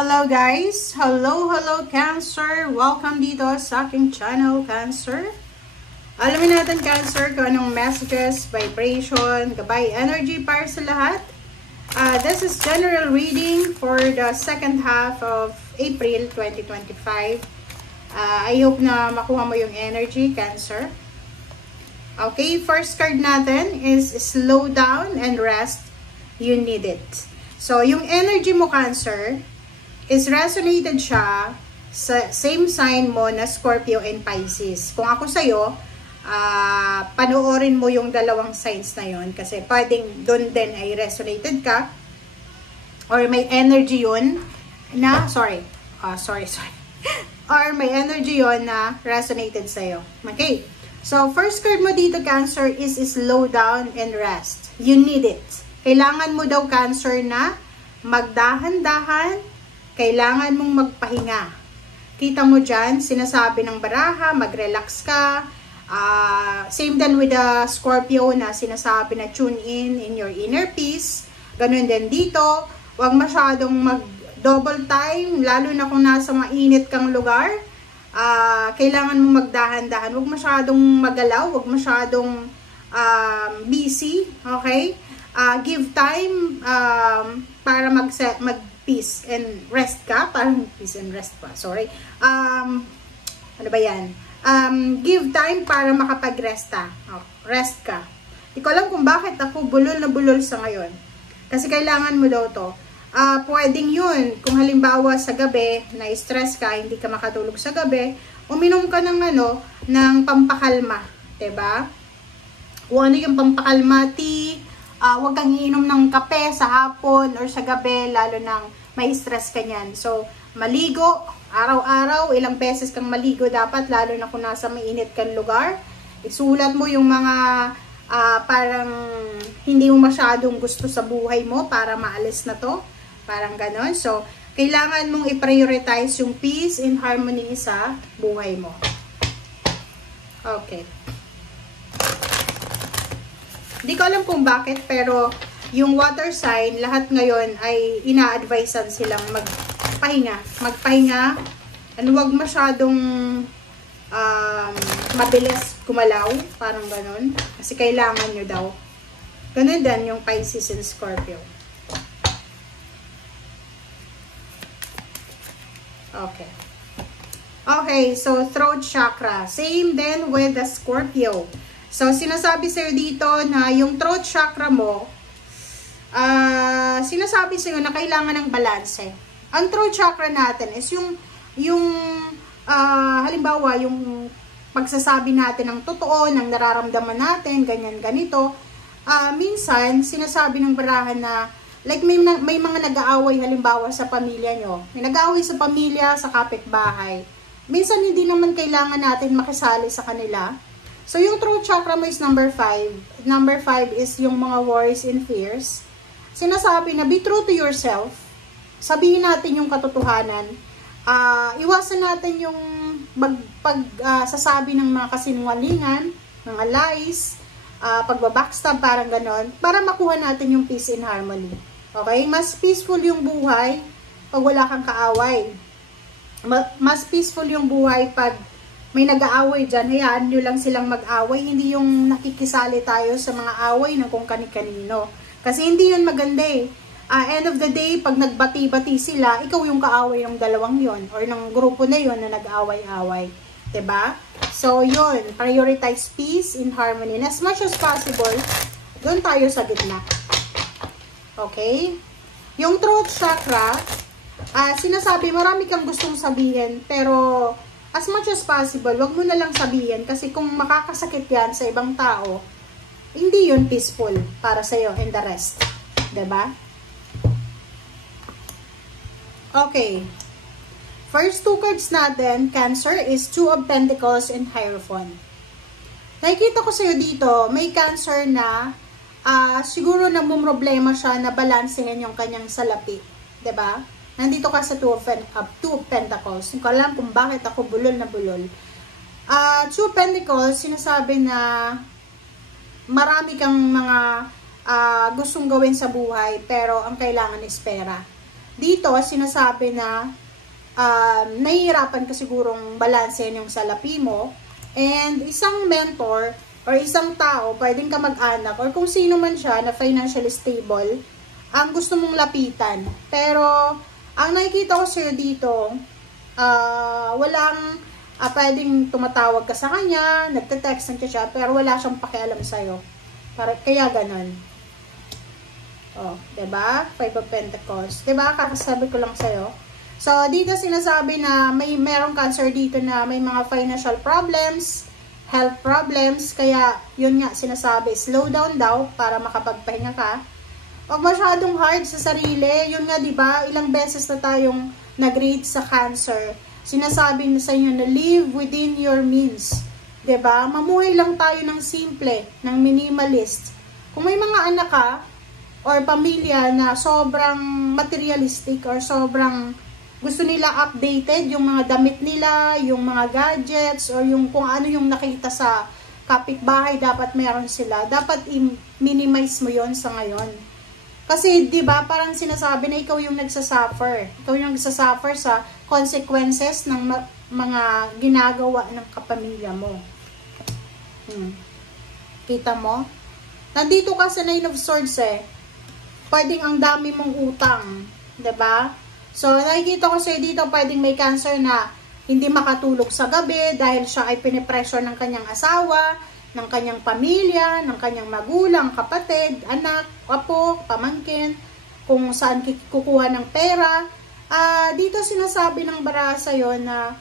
Hello guys! Hello Cancer! Welcome dito sa aking channel, Cancer. Alamin natin, Cancer, kung anong messages, vibration, gabay, energy para sa lahat. This is general reading for the second half of April 2025. I hope na makuha mo yung energy, Cancer. Okay, first card natin is slow down and rest. You need it. So, yung energy mo, Cancer, is resonated siya sa same sign mo na Scorpio and Pisces. Kung ako sa'yo, panoorin mo yung dalawang signs na yon kasi pwedeng doon din ay resonated ka or may energy yun na, or may energy yon na resonated sa'yo. Okay? So, first card mo dito, Cancer, is slow down and rest. You need it. Kailangan mo daw, Cancer, na magdahan-dahan. Kailangan mong magpahinga. Kita mo dyan, sinasabi ng baraha, mag-relax ka. Same din with the Scorpio na sinasabi na tune in your inner peace. Ganun din dito. Huwag masyadong mag-double time, lalo na kung nasa mainit kang lugar. Kailangan mong magdahan-dahan. Huwag masyadong magalaw, huwag masyadong busy. Okay? Give time para mag-peace and rest ka. Parang peace and rest pa. Sorry. Ano ba yan? Give time para makapag-rest ka. Rest ka. Hindi ko alam kung bakit ako bulol na bulol sa ngayon. Kasi kailangan mo daw to. Pwedeng yun. Kung halimbawa sa gabi, na-stress ka, hindi ka makatulog sa gabi, uminom ka ng ng pampakalma. Diba? Kung ano yung pampakalma, tea, huwag kang iinom ng kape sa hapon or sa gabi, lalo nang may stress ka niyan. So, maligo, araw-araw, ilang beses kang maligo dapat, lalo na kung nasa mainit kang lugar. Isulat mo yung mga parang hindi mo masyadong gusto sa buhay mo para maalis na to. Parang ganon. So, kailangan mong i-prioritize yung peace and harmony sa buhay mo. Okay. Di ko alam kung bakit, pero yung water sign, lahat ngayon ay ina-advisean silang magpahinga. Magpahinga. Huwag masyadong mabilis kumalaw. Parang ganon. Kasi kailangan nyo daw. Ganon din yung Pisces and Scorpio. Okay. Okay, so throat chakra. Same then with the Scorpio. So, sinasabi sa'yo dito na yung throat chakra mo, sinasabi sa'yo na kailangan ng balanse. Ang throat chakra natin is halimbawa, yung pagsasabi natin ng totoo, ng nararamdaman natin, ganyan, ganito. Minsan, sinasabi ng barahan na, like may mga nag-aaway halimbawa sa pamilya nyo. May nag-aaway sa pamilya, sa kapitbahay. Minsan, hindi naman kailangan natin makisali sa kanila. So, yung throat chakra mo is number 5. Number 5 is yung mga worries and fears. Sinasabi na be true to yourself. Sabihin natin yung katotohanan. Iwasan natin yung sasabi ng mga kasinungalingan, mga lies, pagbabackstab, parang ganon, para makuha natin yung peace and harmony. Okay? Mas peaceful yung buhay pag wala kang kaaway. Mas peaceful yung buhay pag may nag-aaway dyan, hayaan nyo lang silang mag-away, hindi yung nakikisali tayo sa mga away ng kung kani-kanino. Kasi hindi yun maganda eh. End of the day, pag nagbati-bati sila, ikaw yung kaaway ng dalawang yon or ng grupo na yon na nag-away-away. Diba? So, yun. Prioritize peace and harmony. And as much as possible, doon tayo sa gitna. Okay? Yung throat chakra, sinasabi, marami kang gustong sabihin, pero as much as possible, wag mo na lang sabihin kasi kung makakasakit yan sa ibang tao, hindi yun peaceful para sa'yo and the rest. Diba? Okay. First two cards natin, Cancer, is Two of Pentacles and Hierophant. Nakikita ko sa'yo dito, may Cancer na siguro namumroblema siya na balansehin yung kanyang salapi. Diba? Nandito ka sa Two of Pentacles. Hindi ko alam kung bakit ako bulol na bulol. Two of Pentacles, sinasabi na marami kang mga gustong gawin sa buhay, pero ang kailangan is pera. dito sinasabi na nahihirapan ka sigurong balansehin yung salapi mo, and isang mentor or isang tao, pwedeng ka mag-anak or kung sino man siya na financially stable, ang gusto mong lapitan. Pero ang nakikita ko sa'yo dito, walang pwedeng tumatawag ka sa kanya, nagte-text siya, pero wala siyang pakialam sa'yo. Kaya ganon. Diba? Five of Pentacles. Diba? Kakasabi ko lang sa'yo. So, dito sinasabi na merong cancer dito na may mga financial problems, health problems, kaya yun nga sinasabi, slow down daw para makapagpahinga ka. Huwag masyadong hard sa sarili. Yun nga, diba? Ilang beses na tayong nag-read sa cancer. Sinasabi na sa inyo na live within your means. Diba? Mamuhay lang tayo ng simple, ng minimalist. Kung may mga anak ka, or pamilya na sobrang materialistic, or sobrang gusto nila updated, yung mga damit nila, yung mga gadgets, or yung kung ano yung nakita sa kapitbahay, dapat meron sila. Dapat i-minimize mo yon sa ngayon. Kasi, di ba, parang sinasabi na ikaw yung nagsasuffer. Ikaw yung nagsasuffer sa consequences ng mga ginagawa ng kapamilya mo. Kita mo? Nandito ka sa Nine of Swords Pwedeng ang dami mong utang. Di ba? So, nakikita ko sa'yo dito, pwedeng may cancer na hindi makatulog sa gabi dahil siya ay pinipressure ng kanyang asawa, ng kanyang pamilya, ng kanyang magulang, kapatid, anak, apo, pamangkin, kung saan kukuha ng pera. Dito sinasabi ng baraha sa'yo na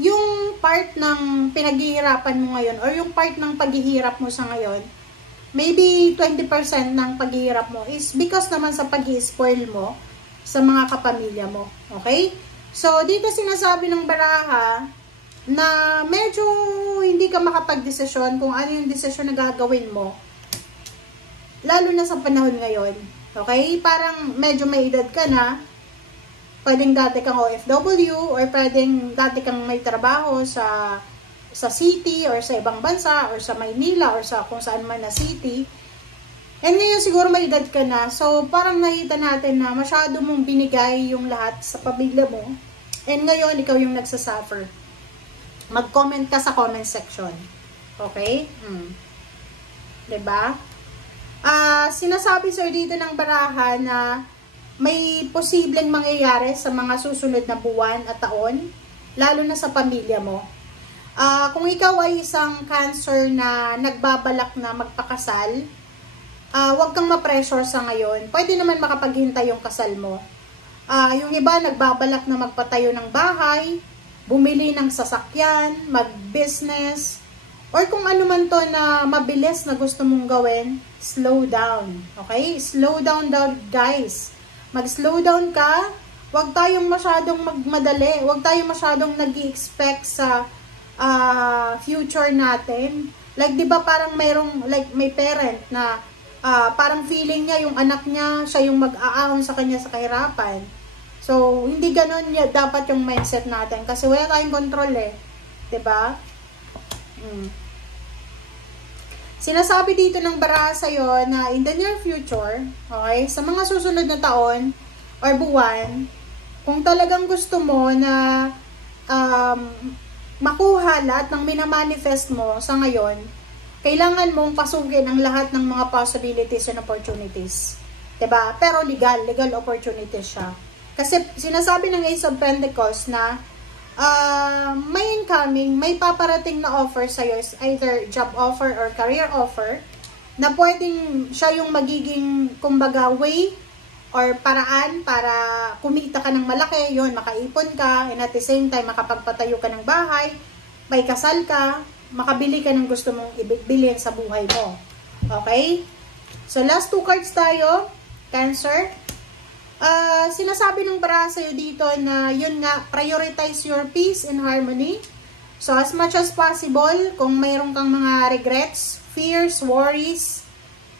yung part ng pinaghihirapan mo ngayon or yung part ng paghihirap mo sa ngayon, maybe 20% ng paghihirap mo is because naman sa pag-i-spoil mo sa mga kapamilya mo. Okay? So, dito sinasabi ng baraha na medyo hindi ka makapag-desisyon kung ano yung desisyon na gagawin mo, lalo na sa panahon ngayon. Okay? Parang medyo may edad ka na, pwedeng dati kang OFW, or pwedeng dati kang may trabaho sa city, or sa ibang bansa, or sa Maynila, or sa kung saan man na city. And ngayon siguro may edad ka na, so parang nakita natin na masyado mong binigay yung lahat sa pamilya mo, and ngayon ikaw yung nagsasuffer. Mag-comment ka sa comment section. Okay? Diba? Sinasabi sir dito ng baraha na may posibleng mangyayari sa mga susunod na buwan at taon, lalo na sa pamilya mo. Kung ikaw ay isang cancer na nagbabalak na magpakasal, huwag kang ma-pressure sa ngayon. Pwede naman makapaghintay yung kasal mo. Yung iba nagbabalak na magpatayo ng bahay, bumili ng sasakyan, mag-business, or kung ano man to na mabilis na gusto mong gawin, slow down. Okay? Slow down guys. Mag-slow down ka. Huwag tayong masyadong magmadali. Huwag tayong masyadong nag-i-expect sa future natin. Like, di ba parang may parent na parang feeling niya yung anak niya, siya yung mag-aahon sa kanya sa kahirapan. So, hindi ganon dapat yung mindset natin. Kasi wala tayong control Diba? Sinasabi dito ng baraha sa'yo na in the near future, okay, sa mga susunod na taon or buwan, kung talagang gusto mo na makuha lahat ng minamanifest mo sa ngayon, kailangan mong pasukin ang lahat ng mga possibilities and opportunities. Diba? Pero legal opportunities siya. Kasi sinasabi ng Ace of Pentacles na may incoming, may paparating na offer sa'yo, is either job offer or career offer, na pwedeng siya yung magiging, kumbaga, way or paraan para kumita ka ng malaki, yun, makaipon ka, and at the same time, makapagpatayo ka ng bahay, may kasal ka, makabili ka ng gusto mong ibilhin sa buhay mo. Okay? So, last two cards tayo, Cancer. Sinasabi ng baraha sa'yo dito na yun nga, prioritize your peace and harmony. So, as much as possible, kung mayroon kang mga regrets, fears, worries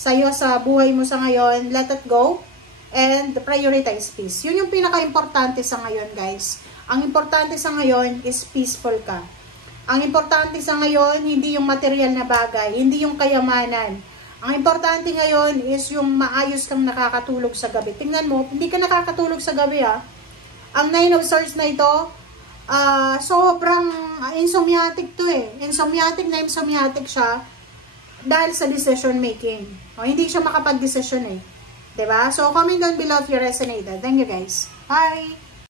sa'yo sa buhay mo sa ngayon, let it go and prioritize peace. Yun yung pinaka-importante sa ngayon, guys. Ang importante sa ngayon is peaceful ka. Ang importante sa ngayon, hindi yung material na bagay, hindi yung kayamanan. Ang importante ngayon is yung maayos kang nakakatulog sa gabi. Tingnan mo, hindi ka nakakatulog sa gabi Ang 9 of Swords na ito, sobrang insomniatic to Insomniatic na insomniatic siya dahil sa decision making. Hindi siya makapag-desisyon Diba? So, comment down below if you resonated. Thank you guys. Bye!